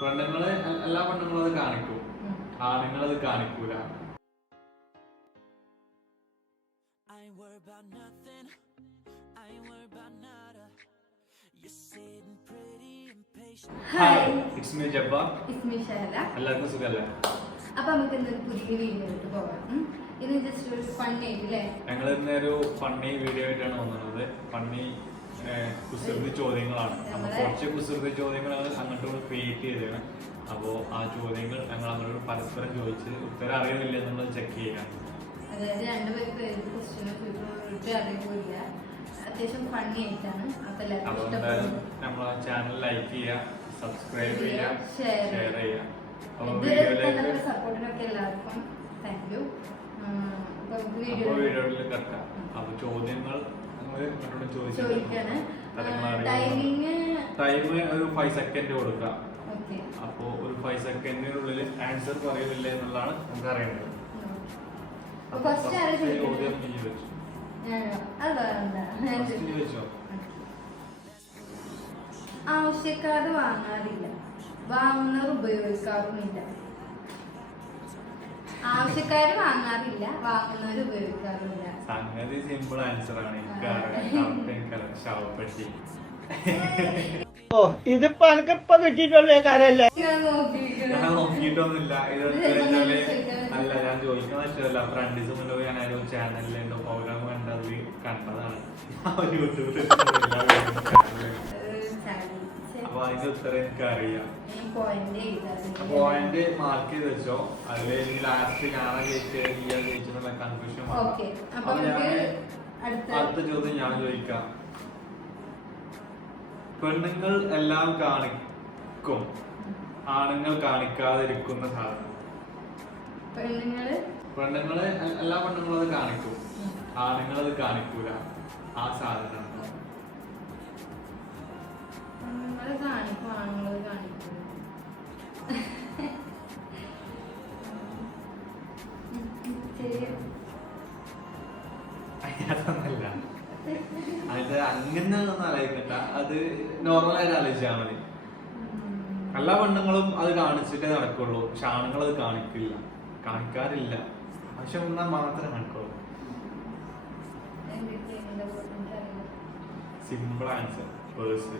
പെണ്ണുങ്ങള് എല്ലാ പെണ്ണുങ്ങളും അത് കാണിക്കും, ആണുങ്ങളത് കാണിക്കൂല. Hi, it's me Jabbar. It's me Shahala. എല്ലാവർക്കും സുഖല്ലേ? അപ്പൊ നമുക്ക് ഇന്നൊരു പുതിയ വീഡിയോയിലോട്ട് പോകാം. ഇത് ജസ്റ്റ് ഒരു ഫണ്ണി ആയിട്ടില്ലേ? ഞങ്ങൾ ഇന്നൊരു ഫണ്ണി വീഡിയോ ആയിട്ടാണ് വന്നത്. ഫണ്ണി കുസൃതി ചോദ്യങ്ങളാണ്. അപ്പൊ കുറച്ച് കുസൃതി ചോദ്യങ്ങൾ അങ്ങോട്ട് ക്രിയേറ്റ് ചെയ്തതാണ്. അപ്പോൾ ആ ചോദ്യങ്ങൾ ഞങ്ങൾ അങ്ങോട്ട് പരസ്പരം ചോദിച്ച് ഉത്തരം അറിയുന്നില്ല എന്നുള്ളത് ചെക്ക് ചെയ്യാം. അതായത് രണ്ടുപേർക്ക് ക്വസ്റ്റ്യൻ അറിയില്ല, അത്യാവശ്യം ഫണ്ണി ആയിട്ടാണ്. അപ്പൊ എന്തായാലും നമ്മളെ ചാനൽ ലൈക്ക് ചെയ്യുക, സബ്സ്ക്രൈബ് ചെയ്യുക, ഷെയർ ചെയ്യുക. സപ്പോർട്ടിനൊക്കെ എല്ലാവർക്കും താങ്ക് യു. വീഡിയോയിൽ കിടക്കാം. അപ്പൊ ചോദ്യങ്ങൾ ടൈം ഒരു 5 സെക്കൻഡ് കൊടുക്കാം. അപ്പോ ഒരു 5 സെക്കൻഡിനുള്ളിൽ ആൻസർ പറയുന്നില്ല എന്നുള്ളതാണ് നമുക്ക് അറിയേണ്ടത്. ആവശ്യക്കാർ വാങ്ങാറില്ല, വാങ്ങുന്നവർ ഉപയോഗിക്കാറുമില്ല. ആവശ്യക്കാര് വാങ്ങാറില്ല, വാങ്ങുന്നവർ ഉപയോഗിക്കാറില്ല. സംഗതി സിമ്പിൾ ആൻസർ ആണ്. ഇതിപ്പോ എനിക്കിപ്പോ കിട്ടിയിട്ടുള്ള കാര്യമല്ലേ? ഞാൻ നോക്കിയിട്ടൊന്നുമില്ല. അല്ല, ഞാൻ ചോദിക്കാൻ വെച്ചതല്ല. ഫ്രണ്ട്സ് മുന്നേ ഞാൻ ഒരു ചാനലിലുണ്ടോ പ്രോഗ്രാം കണ്ടത് കണ്ടതാണ്. അപ്പൊ അതിന്റെ ഉത്തരം എനിക്ക് അറിയാം. പോയിന്റ് മാർക്ക് ചെയ്ത് വെച്ചോ. അതില് ലാസ്റ്റ് ഞാനാ ജയിച്ചെന്നുള്ള കൺഫ്യൂഷൻ. അപ്പൊ അടുത്ത ചോദ്യം ഞാൻ ചോദിക്കാം. പെണ്ണുങ്ങൾ എല്ലാം കാണിക്കും, ആണുങ്ങൾ കാണിക്കാതിരിക്കുന്ന സാധനം. പെണ്ണുങ്ങള് എല്ലാ പെണ്ണുങ്ങളും അത് കാണിക്കും, ആണുങ്ങൾ അത് കാണിക്കൂല. ആ സാധനം അതൊന്നല്ല. അത് അങ്ങനെ ഒന്നും ആലോചിക്കണ്ട. അത് നോർമലായിട്ട് ആലോചിച്ചാൽ മതി. എല്ലാ പെണ്ണുങ്ങളും അത് കാണിച്ചിട്ടേ നടക്കുള്ളൂ, പക്ഷെ ആണുങ്ങൾ അത് കാണിക്കില്ല, കാണിക്കാറില്ല. പക്ഷെ ഒന്നാ മാത്രമേ കാണിക്കുള്ളൂ. Simple answer, purse.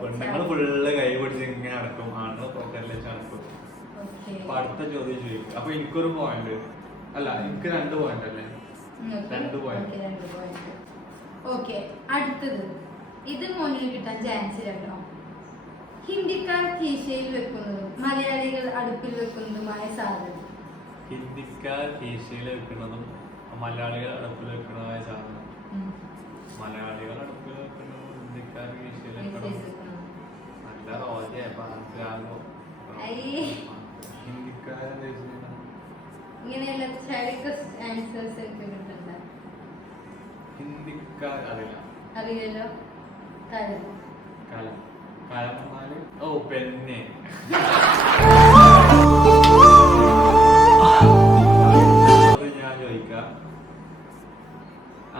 പെണ്ണുങ്ങൾ ഫുള്ള് കൈ പിടിച്ച് ഇങ്ങനെ നടക്കും, ആണുങ്ങൾ പോക്കറ്റിൽ നടക്കും. അപ്പൊ അടുത്ത ചോദ്യം ചോദിക്കും. അപ്പൊ എനിക്കൊരു പോയിന്റ് അല്ല, എനിക്ക് 2 പോയിന്റ് അല്ലേ? 2 പോയിന്റ്. ഓക്കെ, അടുത്തത്. ഇത് മോനിൽ കിട്ടാൻ ചാൻസ് കേട്ടോ. ഹിന്ദിക്കാർ കീശയിൽ വെക്കുന്നതും മലയാളികൾ അടുപ്പിൽ വെക്കുന്നതുമായ സാധനം. ഹിന്ദിക്കാർ കീശയിൽ വെക്കുന്നതും മലയാളികൾ അടുപ്പിൽ വെക്കുന്നതുമായ സാധനം. മലയാളികൾ അടുപ്പിൽ വെക്കുന്നതും ഹിന്ദിക്കാർ കീശയിൽ വെക്കുന്നതും. നല്ല റോജയാകുമ്പോ ഹിന്ദിക്കാരെന്താ ഇങ്ങനെയുള്ള ആൻസേഴ്സ് എനിക്ക് കിട്ടണ്ട. ഹിന്ദിക്കാർ അറിയാലോ. കാലം. കാലം കാലം ഓ പെന്നെ. ഞാൻ ചോദിക്കാം.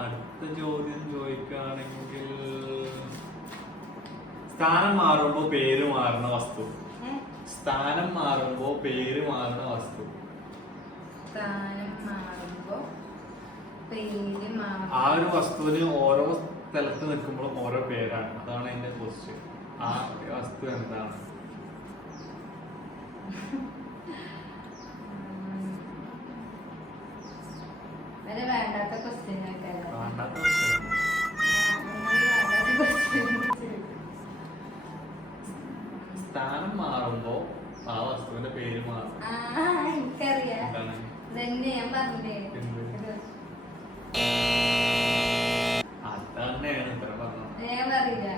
അടുത്ത ചോദ്യം ചോദിക്കുകയാണെങ്കിൽ, സ്ഥാനം മാറുമ്പോ പേര് മാറുന്ന വസ്തു. സ്ഥാനം മാറുമ്പോ പേര് മാറുന്ന വസ്തു. ആ ഒരു വസ്തുവിന് ഓരോ സ്ഥലത്ത് നിൽക്കുമ്പോഴും ഓരോ പേരാണ്. അതാണ് അതിന്റെ ക്വസ്റ്റ്യൻ. ആ വസ്തു എന്താണ്? വേണ്ടാത്ത ക്വസ്റ്റ്യൻ. സ്ഥാനം മാറുമ്പോ ആ വസ്തുവിന്റെ പേര് മാറും. എനിക്കറിയാം. ഞാൻ പറഞ്ഞേ അതന്നെയാണ് ഉത്തരം പറഞ്ഞത്. ഞാൻ പറയില്ല.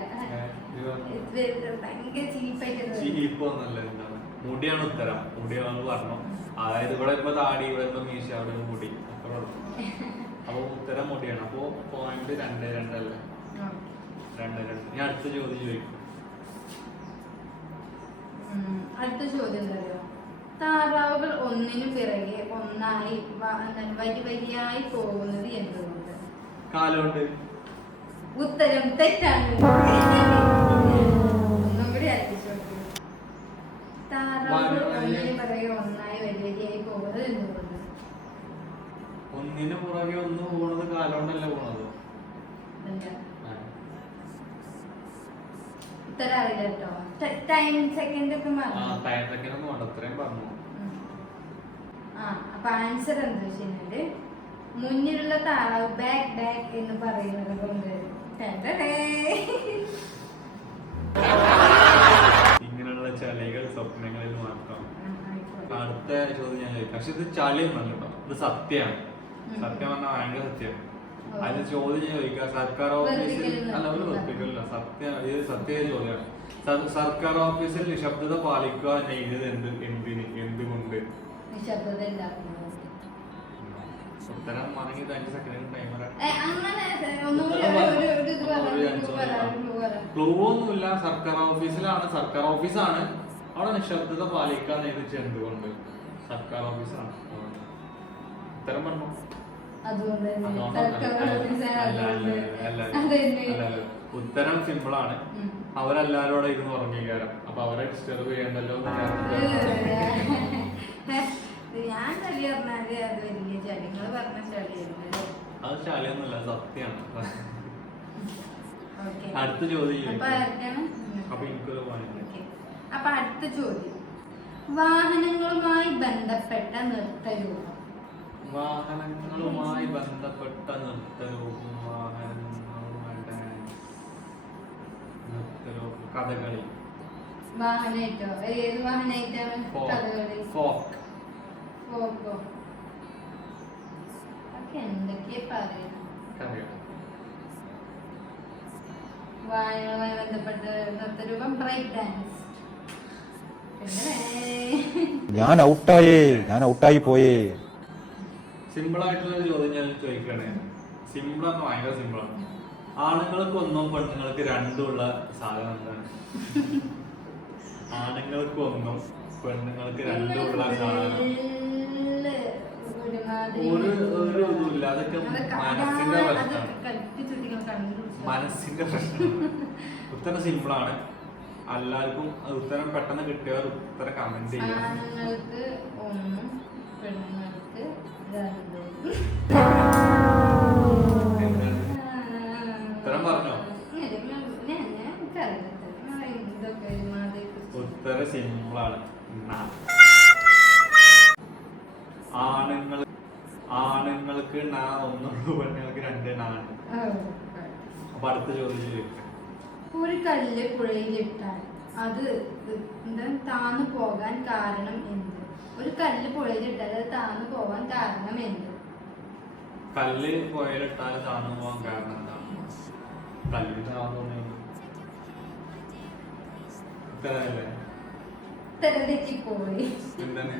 ചീപ്പൊന്നല്ല, എന്താണ് മുടിയാണ് ഉത്തരം. മുടിയാണെന്ന് പറഞ്ഞു. അതായത് ഇവിടെ ഇപ്പൊ താടി, ഇവിടെ ഇപ്പൊ മീശ, അവിടെ മുടി. അപ്പൊ ഉത്തരം മുടിയാണ്. അപ്പൊ പോയിന്റ് 2-2 അല്ലേ? 2-2. ഞാൻ അടുത്ത ചോദ്യം ചോദിക്കും. അടുത്ത ചോദ്യം എന്താ? താറാവുകൾ ഒന്നിനു പിറകെ ഒന്നായി വരിയായി പോകുന്നത് എന്തുകൊണ്ട്? കാലുകൊണ്ട്. ഉത്തരം തെറ്റാണ്. ഉത്തരം അറിയില്ല കേട്ടോ. ടൈം സെക്കൻഡ് ഒക്കെ ടൈം സെക്കൻഡ് ഒന്നും വേണ്ട, അത്രയും പറഞ്ഞു. അപ്പൊ ആൻസർ എന്താ വെച്ചാല് മുന്നിലുള്ള താളാവ് ബാക്ക് ബാക്ക് എന്ന് പറയുന്നത് കൊണ്ട് ഇങ്ങനെയുള്ള ചളികൾ സ്വപ്നങ്ങളിൽ മാത്രം. അടുത്ത ചോദ്യം ഞാൻ ചോദിക്കാം. പക്ഷെ ഇത് ചളിയൊന്നല്ല കേട്ടോ, ഇത് സത്യമാണ്. സത്യം പറഞ്ഞാൽ ഭയങ്കര സത്യം. അതിന് ചോദ്യം ഞാൻ ചോദിക്കാം. സർക്കാർ ഓഫീസിൽ അല്ല, ഒരു വെപ്പിക്കല്ല, സത്യം. ഇത് സത്യ ചോദ്യമാണ്. സർക്കാർ ഓഫീസിൽ നിശബ്ദത പാലിക്കുക എന്ന് എഴുതിയത് എന്തുകൊണ്ട്? ഉത്തരം ആണെങ്കിൽ 5 സെക്കൻഡ് ടൈമർ. ക്ലൂ ഒന്നുമില്ല. സർക്കാർ ഓഫീസിലാണ്, സർക്കാർ ഓഫീസാണ്. അവിടെ നിശബ്ദത പാലിക്കാൻ എഴുതിച്ച എന്തുകൊണ്ട്? സർക്കാർ ഓഫീസാണ്. ഉത്തരം പറഞ്ഞു. ഉത്തരം സിമ്പിളാണ്. അവരെല്ലാരോടെ ഇരുന്ന് ഉറങ്ങിക്കാരം. അപ്പൊ അവരെ ഡിസ്റ്റർബ് ചെയ്യണ്ടല്ലോ. ഞാൻ ചളി പറഞ്ഞാല് അത് വലിയ ചളി, നിങ്ങള് പറഞ്ഞ ചളിയായിരുന്നു. അത് ചളിയൊന്നുമല്ല, സത്യമാണ്. അടുത്ത ചോദ്യം. അപ്പൊ അടുത്ത ചോദ്യം, വാഹനങ്ങളുമായി ബന്ധപ്പെട്ട നൃത്തരൂപം. വാഹനങ്ങളുമായി ബന്ധപ്പെട്ട നൃത്തരൂപം. കഥകളി. വാഹനേറ്റോ? ഏത് വാഹനേറ്റാണ് കഥകളി? ഫോക്ക്. ഫോക്കോ? ഒക്കെ എന്തൊക്കെയാ പറയുന്നത്? വാഹനങ്ങളുമായി ബന്ധപ്പെട്ട നൃത്തരൂപം ബ്രേക്ക് ഡാൻസ്. ഞാൻ ഔട്ടായി പോയേ. സിമ്പിൾ ആയിട്ടുള്ള ചോദ്യം ഞാൻ ചോദിക്കണേ. സിമ്പിളാണ്, ഭയങ്കര സിമ്പിളാണ്. ആണുങ്ങൾക്ക് ഒന്നും പെണ്ണുങ്ങൾക്ക് രണ്ടുമുള്ള സാധനം എന്താണ്? ആണുങ്ങൾക്ക് ഒന്നും പെണ്ണുങ്ങൾക്ക് രണ്ടുമുള്ള സാധനം ഒരു ഇതുമില്ല. അതൊക്കെ മനസ്സിന്റെ പ്രശ്നമാണ്. മനസ്സിന്റെ പ്രശ്നമാണ്. ഉത്തരം സിമ്പിളാണ്. എല്ലാവർക്കും ഉത്തരം പെട്ടെന്ന് കിട്ടിയവർ ഉത്തരം കമന്റ് ചെയ്യാം. ആണുങ്ങൾക്ക് ഒന്നും പെണ്ണുങ്ങൾക്ക് രണ്ടും. ഉത്തരം പറഞ്ഞോ? ഉത്തരം സിമ്പിളാണ്. ആണുങ്ങൾക്ക് ഒന്നുള്ളൂ, പെണ്ണുങ്ങൾക്ക് 2 നാണ്. അപ്പൊ അടുത്ത ചോദ്യം ചോദിക്കാം. ഒരു കല്ല് പുഴയിലിട്ടാൽ അത് താന്നു പോകാൻ കാരണം എന്ത്? ഒരു കല്ല് പുഴയിലിട്ടാൽ അത് താന്നു പോകാൻ കാരണം എന്ത്? കല്ല് പുഴയിലിട്ടാൽ താന്നു പോകാൻ കാരണം എന്താണ്? കല്ല് താന്നു ഉത്തരം തെറ്റിപ്പോയി. എന്താണ്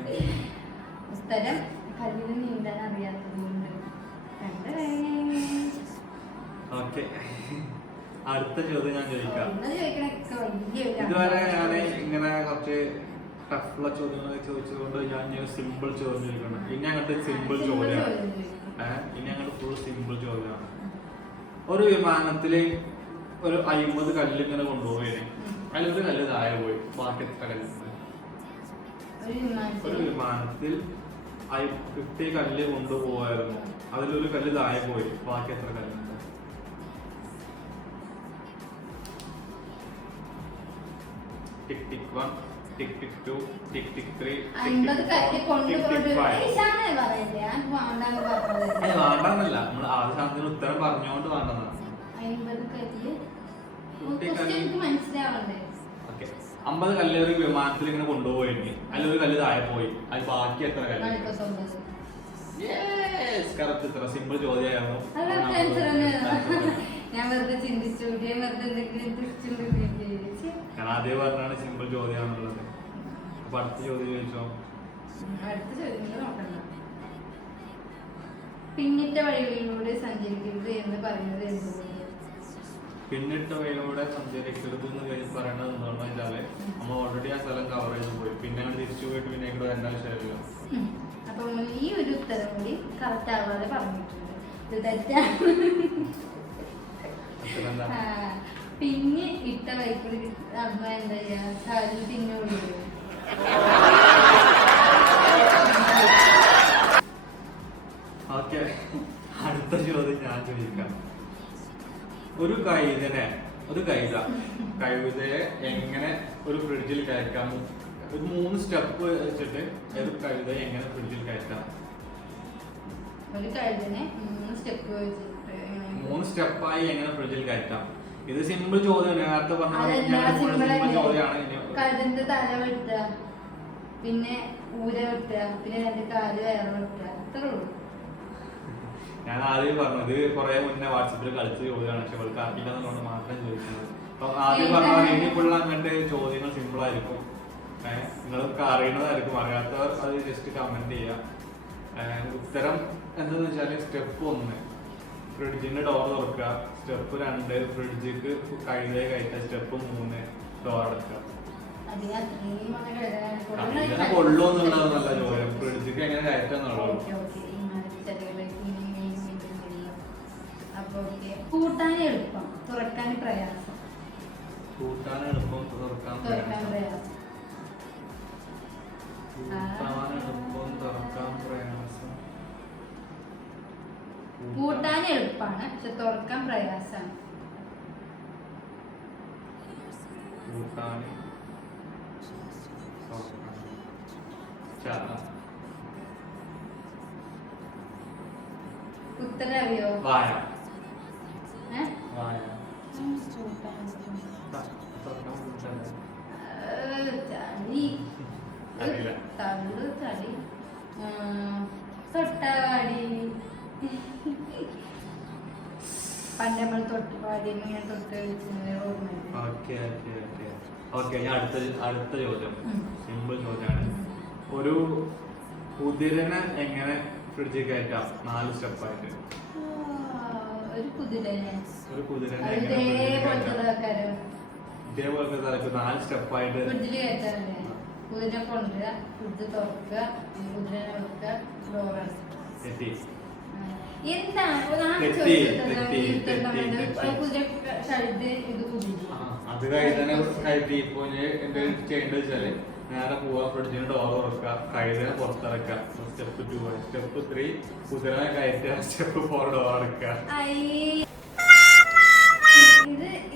ഉത്തരം? കല്ലിന് നീന്താൻ അറിയാത്തതുകൊണ്ട്. ഓക്കെ, അടുത്ത ചോദ്യം ഞാൻ ചോദിക്കാം. ഇതുവരെ ഞാൻ ഇങ്ങനെ കുറച്ച് ടഫുള്ള ചോദ്യങ്ങൾ ചോദിച്ചതുകൊണ്ട് ഞാൻ സിമ്പിൾ ചോദ്യം ചോദിക്കണം. ഇനി അങ്ങോട്ട് സിമ്പിൾ ചോദ്യമാണ്. ഇനി അങ്ങോട്ട് ഫുൾ സിമ്പിൾ ചോദ്യമാണ്. ഒരു വിമാനത്തില് ഒരു 50 കല്ല് ഇങ്ങനെ കൊണ്ടുപോയി. അതിലൊരു കല്ല് താഴെ പോയി. ബാക്കി എത്ര കല്ലുണ്ട്? ഒരു വിമാനത്തിൽ 50 കല്ല് കൊണ്ടുപോയായിരുന്നു. അതിലൊരു കല്ല് താഴെ പോയി. ബാക്കി എത്ര കല്ലുണ്ട്? ടിക് ടിക് 1, ടിക് ടിക് 2, ടിക് ടിക് 3, 50 കല്ല് കൊണ്ടുപോയിട്ട് വേണ്ടെന്നല്ല, നമ്മൾ ആദ്യ സാധനത്തിന് ഉത്തരം പറഞ്ഞോണ്ട് വേണ്ടെന്നാണ്. 50 കല്ല് ഒരു വിമാനത്തിൽ ഇങ്ങനെ കൊണ്ടുപോയി. അതിലൊരു കല്ല് താഴെ പോയി. അത് ബാക്കി എത്ര കല്ല്? ഇത്ര സിമ്പിൾ ചോദ്യമായിരുന്നു. ഞാൻ ആദ്യം പറഞ്ഞാണ് സിമ്പിൾ ചോദ്യമാണുള്ളത്. അപ്പൊ അടുത്ത ചോദ്യം ചോദിച്ചോ. പിന്നിട്ട വഴികളിലൂടെ സഞ്ചരിക്കരുത് എന്ന് പറയുന്നത് എന്തുകൊണ്ട്? പിന്നിട്ട വഴിയിലൂടെ സഞ്ചരിക്കരുത് എന്ന് പറയുന്നത് എന്താണെന്ന് വെച്ചാല് നമ്മൾ ഓൾറെഡി ആ സ്ഥലം കവർ ചെയ്ത് പോയി. പിന്നെ അങ്ങോട്ട് തിരിച്ചു പോയിട്ട് പിന്നെ ഇവിടെ വരേണ്ട ആവശ്യമില്ല. അപ്പൊ ഈ ഒരു ഉത്തരം കൂടി കറക്റ്റ് ആവാതെ പറഞ്ഞിട്ടുണ്ട്. ഇത് തെറ്റാണ്. പിന്നെ ഇട്ട വഴിക്കൂടി അമ്മ എന്താ ചെയ്യാ? കാലിൽ പിന്നോട് ഓക്കെ, അടുത്ത ചോദ്യം ഞാൻ ചോദിക്കാം. ഒരു കൈതനെ ഒരു കവിതയെ എങ്ങനെ ഒരു ഫ്രിഡ്ജിൽ കയറ്റാം? ഒരു 3 സ്റ്റെപ്പ് വെച്ചിട്ട് ഒരു കവിതയെ എങ്ങനെ ഫ്രിഡ്ജിൽ കയറ്റാം? ഒരു കഴുതനെ 3 സ്റ്റെപ്പ് വെച്ചിട്ട് 3 സ്റ്റെപ്പായി എങ്ങനെ ഫ്രിഡ്ജിൽ കയറ്റാം? ഇത് സിമ്പിൾ ചോദ്യമാണ്. നേരത്തെ പറഞ്ഞ ചോദ്യമാണ്. കഴുതന്റെ തല വെട്ടുക, പിന്നെ ഊര വെട്ടുക, പിന്നെ 2 കാല് വേറെ വെട്ടുക, അത്രേ ഉള്ളൂ. ഞാൻ ആദ്യം പറഞ്ഞത് കുറെ മുന്നേ വാട്സപ്പിൽ കളിച്ച ചോദ്യമാണ്, പക്ഷെ അവൾക്ക് അറിയില്ല എന്നുള്ളത് മാത്രം ചോദിക്കുന്നത്. അപ്പൊ ആദ്യം പറഞ്ഞാൽ ഇനിയിപ്പോൾ അങ്ങനത്തെ ചോദ്യങ്ങൾ സിമ്പിൾ ആയിരിക്കും. നിങ്ങൾക്ക് അറിയണതായിരിക്കും, അറിയാത്തവർ അത് ജസ്റ്റ് കമന്റ് ചെയ്യാം. ഉത്തരം എന്താന്ന് വെച്ചാല് സ്റ്റെപ്പ് 1 ഫ്രിഡ്ജിന്റെ ഡോർ തുറക്കുക, സ്റ്റെപ്പ് 2 ഫ്രിഡ്ജിക്ക് കഴുതയെ കയറ്റുക, സ്റ്റെപ്പ് 3 ഡോർ അടക്കുക. കൊള്ളുമെന്നുള്ളത് നല്ല ചോദ്യം. ഫ്രിഡ്ജിക്ക് എങ്ങനെ കയറ്റാന്നുള്ളത്. കൂട്ടാൻ എളുപ്പം, തുറക്കാൻ പ്രയാസം. കൂട്ടാൻ എളുപ്പം, തുറക്കാൻ പ്രയാസം. കൂട്ടാൻ എളുപ്പമാണ്, പക്ഷെ തുറക്കാൻ പ്രയാസമാണ്. ഉത്തരം അറിയോ? വായ. ചളി, തള്ളു, ചളി, തൊട്ടാവാടി. പണ്ട് നമ്മൾ തൊട്ടുപാടി ഇങ്ങനെ തൊട്ട് ഓക്കെ. ഞാൻ അടുത്ത ചോദ്യം സിമ്പിൾ ചോദ്യമാണ്. ഒരു കുതിരനെ എങ്ങനെ ഫ്രിഡ്ജിൽ കയറ്റാം 4 സ്റ്റെപ്പായിട്ട്? ഒരു കുതിരനെ ഇതേപോലത്തെ 4 സ്റ്റെപ്പായിട്ട് ഫ്രിഡ്ജിൽ കയറ്റാനല്ലേ? കുതിര കൊണ്ടുവരിക, ഫ്രിഡ്ജ് തുറക്കുക, കുതിരനെ വെക്കുക, ഡോർ തെറ്റി. എന്താണ് അത് കഴുതനെ കയറ്റി. ഇപ്പൊ എന്റെ ചെയ്യേണ്ടത് വെച്ചാല് നേരെ പോവാ, ഫ്രിഡ്ജിന് ഡോർ തുറക്കുക, കഴുതനെ പുറത്തിറക്കുക, സ്റ്റെപ്പ് 2. സ്റ്റെപ്പ് 3 കുതിരനെ കയറ്റുക, സ്റ്റെപ്പ് 4 ഡോർ അടക്കുക.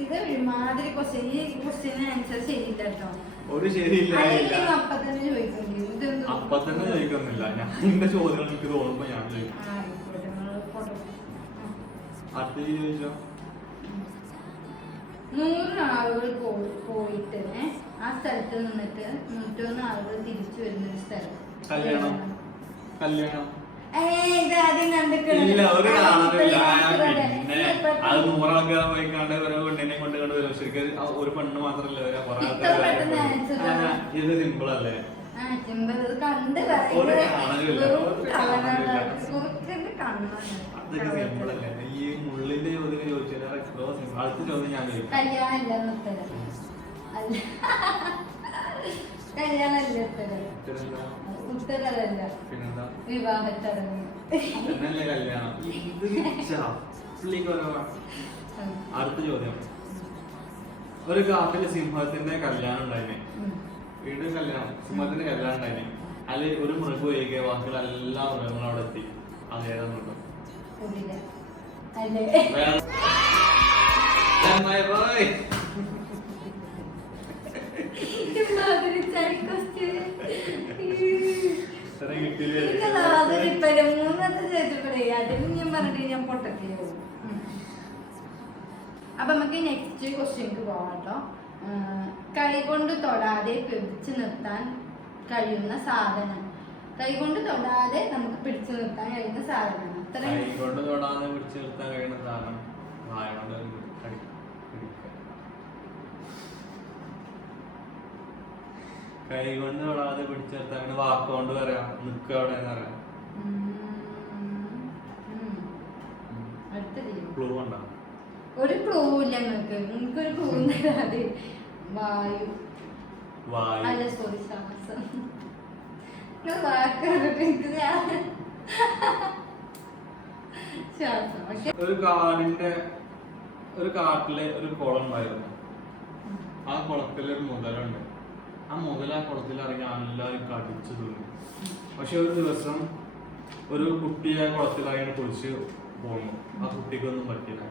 ഇത് ഒരുമാതിരി ക്വസ്റ്റ്യൻ. ഈ ക്വസ്റ്റ്യന് ആൻസർ ശരിയില്ല കേട്ടോ. ഒരു ശരിയില്ല. അപ്പൊ തന്നെ ചോദിക്കുന്നില്ല. അപ്പൊ തന്നെ ചോദിക്കുന്നില്ല. ഞാൻ എന്റെ ചോദ്യങ്ങൾ എനിക്ക് തോന്നുമ്പോ ഞാൻ ചോദിക്കും. അടുത്ത ചോദിച്ചോ. 100 ആളുകൾ പോയിട്ട് ആ സ്ഥലത്ത് നിന്നിട്ട് 101 ആളുകൾ തിരിച്ചു വരുന്ന ഒരു സ്ഥലം. കല്യാണം. ഇല്ല, ഒരു കാണാനില്ല. പിന്നെ അത് 100 ആൾക്കാരെ പോയിക്കാണ്ട് ഓരോ പെണ്ണിനെ കൊണ്ട് വരും. ശരിക്കും ഒരു പെണ്ണ് മാത്രല്ല വരാ. ഇത് സിമ്പിൾ അല്ലേ? അതൊക്കെ സിമ്പിൾ അല്ലേ? ഈ മുള്ളിന്റെ ചോദ്യം ചോദിച്ചാൽ അടുത്ത ചോദ്യം ഞാൻ ചോദിക്കും. ഉത്തരല്ല, വിവാഹ ചടങ്ങ്. കല്യാണം. അടുത്ത ചോദ്യം. ഒരു കാട്ടില് സിംഹത്തിന്റെ കല്യാണം ഉണ്ടായിനെ. വീട് കല്യാണം, സിംഹത്തിന്റെ കല്യാണം ഉണ്ടായിനെ. അതിൽ ഒരു മൃഗം ഒഴികെ ബാക്കിയുള്ള എല്ലാ മൃഗങ്ങളും അവിടെ എത്തി. അതേതാ മൃഗം? അപ്പൊ നമുക്ക് നെക്സ്റ്റ് ക്വസ്റ്റ്യൻക്ക് പോവാം കേട്ടോ. കൈ കൊണ്ട് തൊടാതെ പിടിച്ചു നിർത്താൻ കഴിയുന്ന സാധനം. കൈ കൊണ്ട് തൊടാതെ നമുക്ക് പിടിച്ചു നിർത്താൻ കഴിയുന്ന സാധനം. കൈ കൊണ്ട് തൊടാതെ പിടിച്ചു നിർത്താൻ കഴിയുന്ന സാധനം കൈ കൊണ്ട് തൊടാതെ പിടിച്ചു നിർത്താൻ വാക്കുകൊണ്ട് പറയാം. നിൽക്കുക അവിടെ പറയാം. ക്ലൂ ഉണ്ടോ? ഒരു ക്ലൂ ഇല്ല നിങ്ങൾക്ക്. നിങ്ങൾക്കൊരു ക്ലൂ തരാതെ. വായു. അല്ല, സോറി, ശ്വാസം. ഒരു കാട്ടിലെ ഒരു കുളം ഉണ്ടായിരുന്നു. ആ കുളത്തിലൊരു മുതലുണ്ട്. ആ മുതൽ ആ കുളത്തിൽ ഇറങ്ങി എല്ലാവരും കടിച്ചു തിന്നു. പക്ഷെ ഒരു ദിവസം ഒരു കുട്ടിയെ കുളത്തിലായി കുളിച്ച് പോന്നു. ആ കുട്ടിക്കൊന്നും പറ്റില്ല.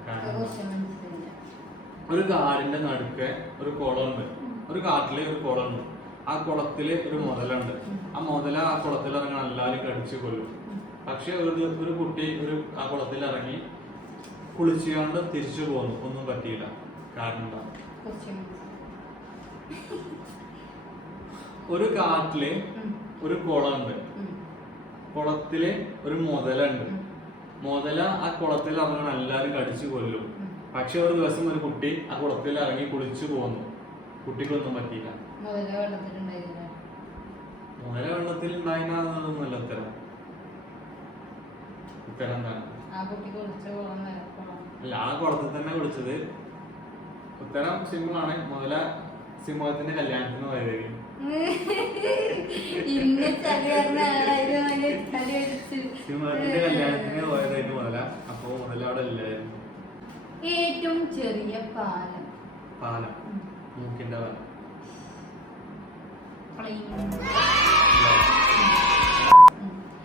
ഒരു കാടിന്റെ നടുക്ക് ഒരു കുളമുണ്ട്. ഒരു കാട്ടില് ഒരു കുളമുണ്ട്. ആ കുളത്തില് ഒരു മുതലുണ്ട്. ആ മുതല ആ കുളത്തിൽ ഇറങ്ങാൻ എല്ലാവരും കടിച്ചു കൊല്ലും. പക്ഷെ ഒരു കുട്ടി ആ കുളത്തിൽ ഇറങ്ങി കുളിച്ചുകൊണ്ട് തിരിച്ചു പോന്നു. ഒന്നും പറ്റിയില്ല. കാരണം എന്താ? ഒരു കാട്ടില് ഒരു കുളമുണ്ട്. കുളത്തില് ഒരു മുതലുണ്ട്. മുതല ആ കുളത്തിൽ ഇറങ്ങാൻ എല്ലാവരും കടിച്ചു കൊല്ലും. പക്ഷെ ഒരു ദിവസം ഒരു കുട്ടി ആ കുളത്തിൽ ഇറങ്ങി കുളിച്ചു പോന്നു. കുട്ടിക്കൊന്നും പറ്റിയില്ല. മുതല വെള്ളത്തിൽ ഉണ്ടായിരുന്നൊന്നുമല്ല ഉത്തരം. ഉത്തരം എന്താണ്? അല്ല, ആ കുളത്തിൽ തന്നെ കുളിച്ചത്. ഉത്തരം സിമ്പിൾ ആണ്. മുതല സിംഹത്തിന്റെ കല്യാണത്തിന് പോയത്. സിംഹത്തിന്റെ കല്യാണത്തിന് പോയതായിട്ട് മുതല. അപ്പൊ മുതല അവിടെ ഇല്ലായിരുന്നു. ഏറ്റവും ചെറിയ പാലം. പാലം മൂക്കിന്റെ പാലം.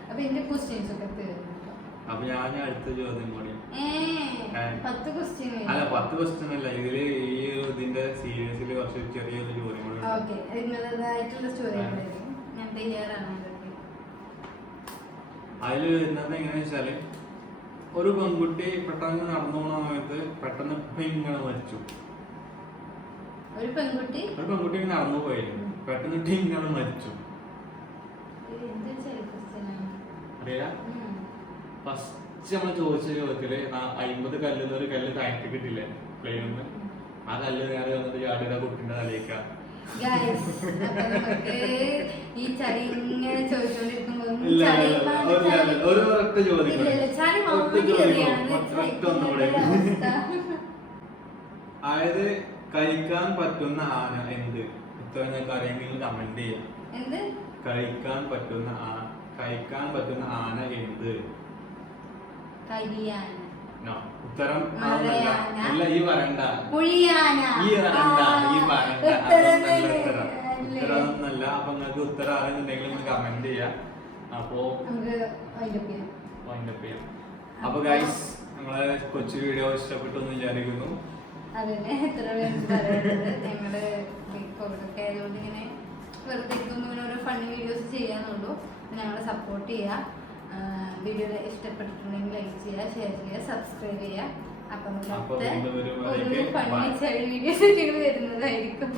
അപ്പൊ എന്റെ ക്വസ്റ്റ്യൻസ് ഒക്കെ തീർന്നു. അപ്പൊ ഞാൻ അടുത്ത ചോദ്യം കൂടി. 10 ക്വസ്റ്റ്യൻ അല്ല, 10 ക്വസ്റ്റ്യൻ അല്ല. ഇതില് ഇതിന്റെ സീരീസിൽ കുറച്ച് ചെറിയൊരു ചോദ്യം കൂടി. അതില് വരുന്നത് എങ്ങനെയാ വെച്ചാല്, ഒരു പെൺകുട്ടി പെട്ടെന്ന് നടന്നു പോണ സമയത്ത് പെട്ടെന്ന് ഇങ്ങനെ മരിച്ചു. ഒരു പെൺകുട്ടി നടന്നു പോയിരുന്നു. പെട്ടെന്ന് ഇങ്ങനെ മരിച്ചു. അറിയാ? ഫസ്റ്റ് നമ്മൾ ചോദിച്ച ചോദ്യത്തില് 50 കല്ലിൽ ഒരു കല്ല് താഴ്ത്തി കിട്ടില്ലേ പ്ലെയിനിന്ന്? ആ കല്ല് നേരെ വന്നിട്ട് ചാടിയുടെ കുട്ടിന്റെ തലയിക്കാം. ഈ ചളി ഇങ്ങനെ ചോദിച്ചോണ്ടിരിക്കുമ്പോ ഒരു ഒറ്റ ചോദ്യം. അതായത് കഴിക്കാൻ പറ്റുന്ന ആന എന്ത്? ഇത്ര നിങ്ങൾക്ക് അറിയെങ്കിൽ കമന്റ് ചെയ്യാം. കഴിക്കാൻ പറ്റുന്ന ആന എന്ത്? ഉത്തരം അല്ല, ഈ വരണ്ട. ഉത്തരമൊന്നല്ല. അപ്പൊ നിങ്ങൾക്ക് ഉത്തരം അറിയുന്നുണ്ടെങ്കിൽ നിങ്ങൾ കമന്റ് ചെയ്യാം. അപ്പോ വൈൻഡപ്പ് ചെയ്യാം. അപ്പൊ ഗൈസ്, നമ്മളെ കൊച്ചു വീഡിയോ ഇഷ്ടപ്പെട്ടു എന്ന് വിചാരിക്കുന്നു. അതന്നെ എത്ര പേർക്ക് പറയുന്നത്. ഞങ്ങള് കോവിഡൊക്കെ ആയതുകൊണ്ട് ഇങ്ങനെ വെറുതെ ഇങ്ങനെ ഓരോ ഫണ്ണി വീഡിയോസ് ചെയ്യാന്നുള്ളൂ. ഞങ്ങളെ സപ്പോർട്ട് ചെയ്യുക. വീഡിയോ ഇഷ്ടപ്പെട്ടിട്ടുണ്ടെങ്കിൽ ലൈക്ക് ചെയ്യുക, ഷെയർ ചെയ്യുക, സബ്സ്ക്രൈബ് ചെയ്യുക. അപ്പം ഫണ്ണി ചെറിയ വീഡിയോസ് വരുന്നതായിരിക്കും.